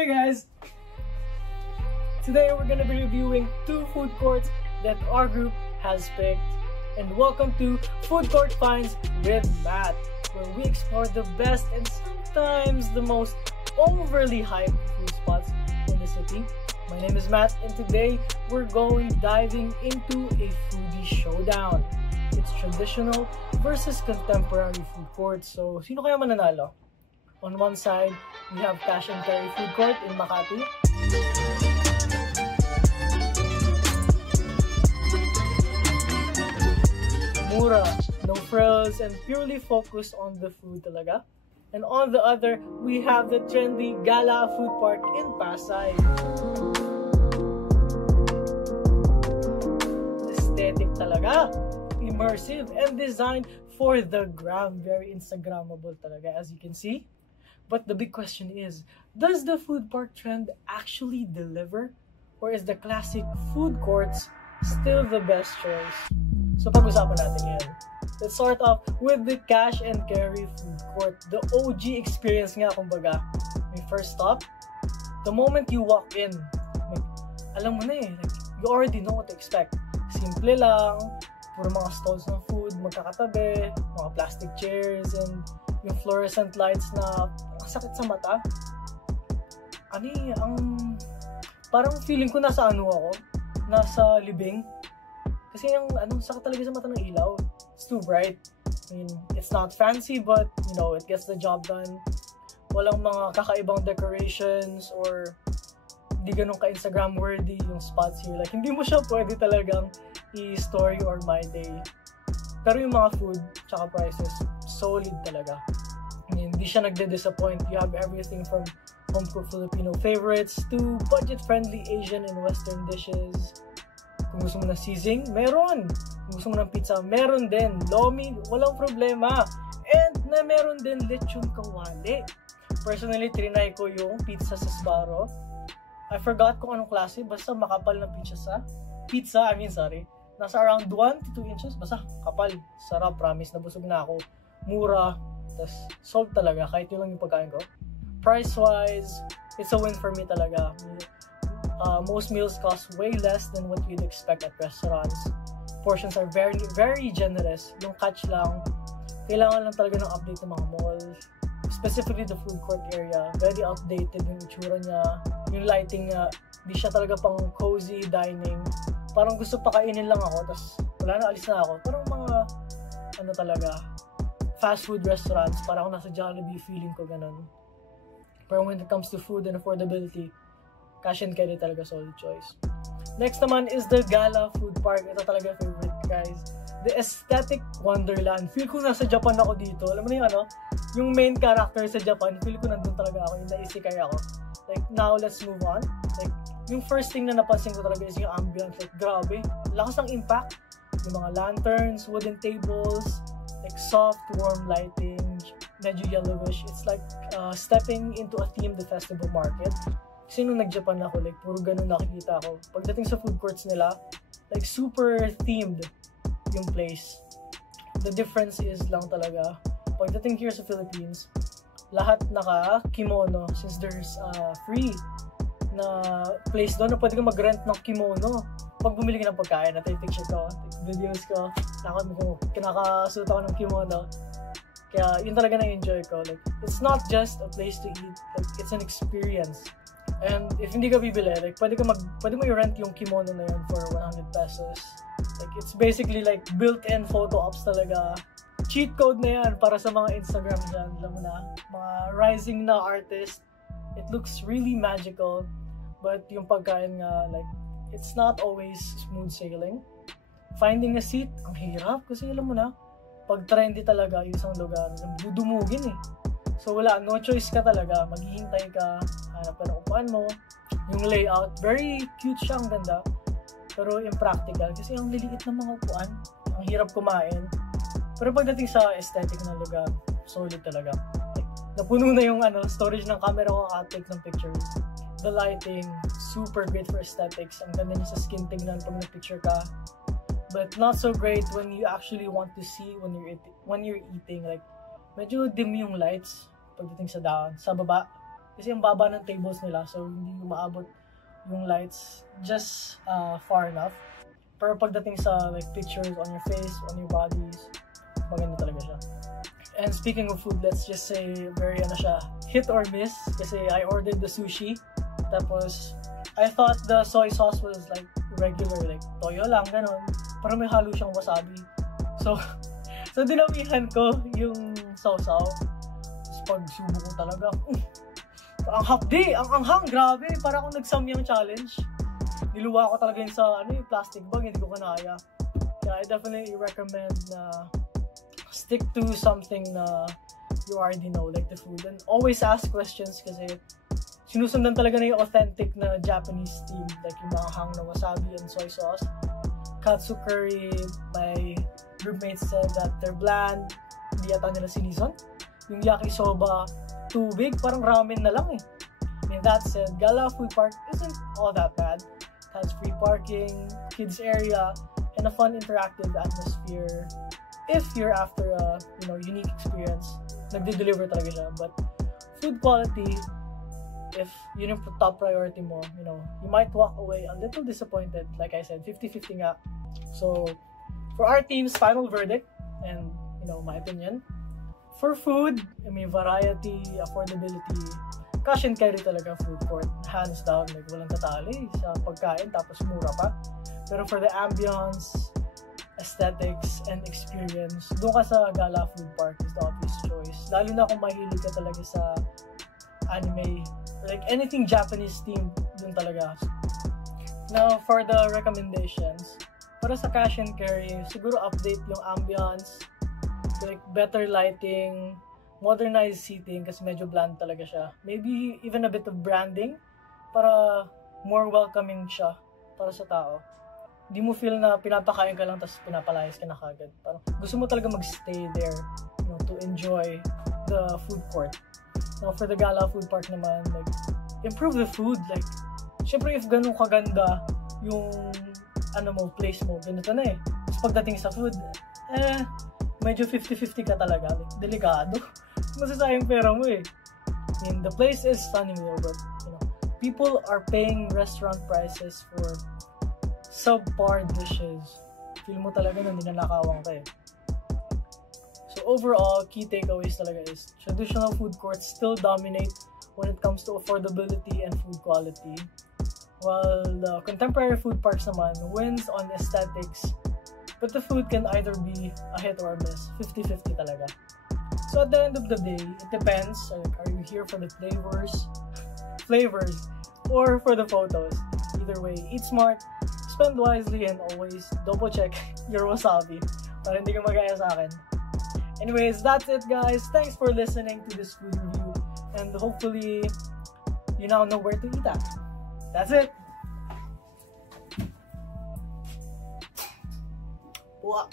Hey guys! Today we're gonna be reviewing 2 food courts that our group has picked. And welcome to Food Court Finds with Matt, where we explore the best and sometimes the most overly hyped food spots in the city. My name is Matt, and today we're diving into a foodie showdown. It's traditional versus contemporary food courts. So, sino kaya mananalo? On one side, we have Cash and Carry Food Court in Makati. Mura, no frills, and purely focused on the food talaga. And on the other, we have the trendy Gala Food Park in Pasay. Aesthetic talaga, immersive, and designed for the gram. Very Instagrammable talaga, as you can see. But the big question is, does the food park trend actually deliver? Or is the classic food courts still the best choice? So pag-usapan natin yan. Let's start off with the Cash and Carry Food Court. The OG experience nga, kumbaga. May first stop, the moment you walk in, alam mo na eh, you already know what to expect. Simple lang, puro mga stalls ng food, magkakatabi, mga plastic chairs, and yung fluorescent lights na ang sakit sa mata. Parang feeling ko nasa ako, nasa libing. Kasi yung sakit talaga sa mata ng ilaw. It's too bright. I mean, it's not fancy, but you know, it gets the job done. Walang mga kakaibang decorations or hindi ganun ka-Instagram worthy yung spots here. Like, hindi mo siya pwede talagang i-story or my day. Pero yung mga food, tsaka prices, solid talaga. I mean, hindi siya nagde-disappoint. You have everything from home-cooked Filipino favorites to budget-friendly Asian and Western dishes. Kung gusto mo ng sisig, meron. Kung gusto mo ng pizza, meron din. Lomi, walang problema. And na meron din lechon kawali. Personally, trinay ko yung pizza sa Sbarro. I forgot kung anong klase, basta makapal na pizza. Nasa around 1 to 2 inches, basta kapal. Sarap, promise, nabusog na ako. Mura, tas sold talaga, kahit yun lang yung pagkain ko. Price-wise, it's a win for me talaga. Most meals cost way less than what you'd expect at restaurants. Portions are very, very generous. Yung catch lang, kailangan lang talaga ng update ng mga malls. Specifically the food court area, very outdated yung itsura niya. Yung lighting niya, di siya talaga pang cozy dining. Parang gusto pa kainin lang ako, tapos wala na, alis na ako. Parang mga, fast food restaurants, parang ako nasa Jollibee, feeling ko ganun. Pero when it comes to food and affordability, Cash and Carry talaga solid choice. Next naman is the Gala Food Park. Ito talaga favorite, guys. The aesthetic wonderland. Feel ko nasa Japan ako dito. Alam mo na yung main character sa Japan, feel ko nandun talaga ako, yung naisikay ako. Like, now let's move on. Like, yung first thing na napansin ko talaga is yung ambience. Like, grabe. Lakas ng impact. Yung mga lanterns, wooden tables, like soft, warm lighting, medyo yellowish. It's like stepping into a themed festival market. Kasi nung nag-Japan ako, like, puro ganun nakikita ako. Pagdating sa food courts nila, like, super themed yung place. The difference is lang talaga, pagdating here sa Philippines, lahat naka-kimono since there's free na place doon na pwede ka mag-rent ng kimono. Pag bumili ka ng pagkain, natin yung picture ko, videos ko, kinakasuot ako ng kimono. Kaya yun talaga na-enjoy ko. Like, it's not just a place to eat, like, it's an experience. And if hindi ka bibili, like, pwede mo i-rent yung kimono na yun for 100 pesos. Like, it's basically like built-in photo ops talaga. Cheat code na yan para sa mga Instagram dyan. Alam mo na, mga rising na artist. It looks really magical. But yung pagkain nga, like, it's not always smooth sailing. Finding a seat, ang hirap. Kasi alam mo na, pag trendy talaga yung isang lugar, dudumugin eh. So wala, no choice ka talaga. Maghihintay ka, hanap ka ng upuan mo. Yung layout, very cute siya, ang ganda. Pero impractical kasi ang liliit ng mga upuan. Ang hirap kumain. Pero pagdating sa aesthetic ng lugar, solid talaga. Like, napuno na yung storage ng camera ko kakatake ng pictures. The lighting, super great for aesthetics. Ang ganda niya sa skin tignan pag nag-picture ka. But not so great when you actually want to see when you're eating. Like, medyo dim yung lights pagdating sa baba. Kasi ang baba ng tables nila, so hindi maabot yung lights just far enough. Pero pagdating sa like pictures on your face, on your bodies, maganda talaga siya. And speaking of food, let's just say very hit or miss. Kasi I ordered the sushi. Tapos, I thought the soy sauce was like regular, like toyo lang, ganon. Pero may halo siyang wasabi. So dinamihan ko yung sausaw. Tapos pag subo ko talaga, ang hapdi, ang anghang, grabe. Para akong nagsamyang challenge. Niluwa ko talaga yun sa yung plastic bag, hindi ko kanaya. Yeah, I definitely recommend na stick to something na you already know, like the food. And always ask questions kasi sinusundan talaga na yung authentic na Japanese theme, like yung maanghang na wasabi and soy sauce. Katsu curry, my roommates said that they're bland, hindi yata nila sinison. Yung yakisoba, tubig, parang ramen na lang eh. And that said, Gala Food Park isn't all that bad. It has free parking, kids area, and a fun interactive atmosphere. If you're after a unique experience, nagde-deliver talaga siya. But food quality, if yun yung top priority mo, you might walk away a little disappointed. Like I said, 50-50 nga. So, for our team's final verdict, and my opinion, for food, may variety, affordability, cash and carry talaga food court. Hands down, like walang tatali sa pagkain, tapos mura pa. Pero for the ambience, aesthetics, and experience, doon ka sa Gala Food Park is the obvious choice. Lalo na kung mahilig ka talaga sa anime, like anything Japanese themed, dun talaga. Now, for the recommendations, para sa cash and carry, siguro update yung ambience, like better lighting, modernized seating kasi medyo bland talaga siya. Maybe even a bit of branding para more welcoming siya para sa tao. Di mo feel na pinapakain ka lang tapos pinapalayas ka na kagad. Parang gusto mo talaga magstay there, to enjoy the food court. Now, for the Gala Food Park naman, like, improve the food. Like, syempre, if ganun kaganda yung, place mo, ganito na eh. Tapos pagdating sa food, medyo 50-50 ka talaga. Like, delikado. Masasayang pera mo eh. I mean, the place is stunning though, but, people are paying restaurant prices for subpar dishes. Feel mo talaga na ninanakawang ka eh. So overall, key takeaways talaga is traditional food courts still dominate when it comes to affordability and food quality, while the contemporary food parks naman wins on aesthetics, but the food can either be a hit or a miss, 50-50 talaga. So at the end of the day, it depends. Like, are you here for the flavors, or for the photos? Either way, eat smart, spend wisely, and always double check your wasabi para hindi ka magaya sa akin. Anyways, that's it guys. Thanks for listening to this food review, and hopefully you now know where to eat at. That's it. Wow.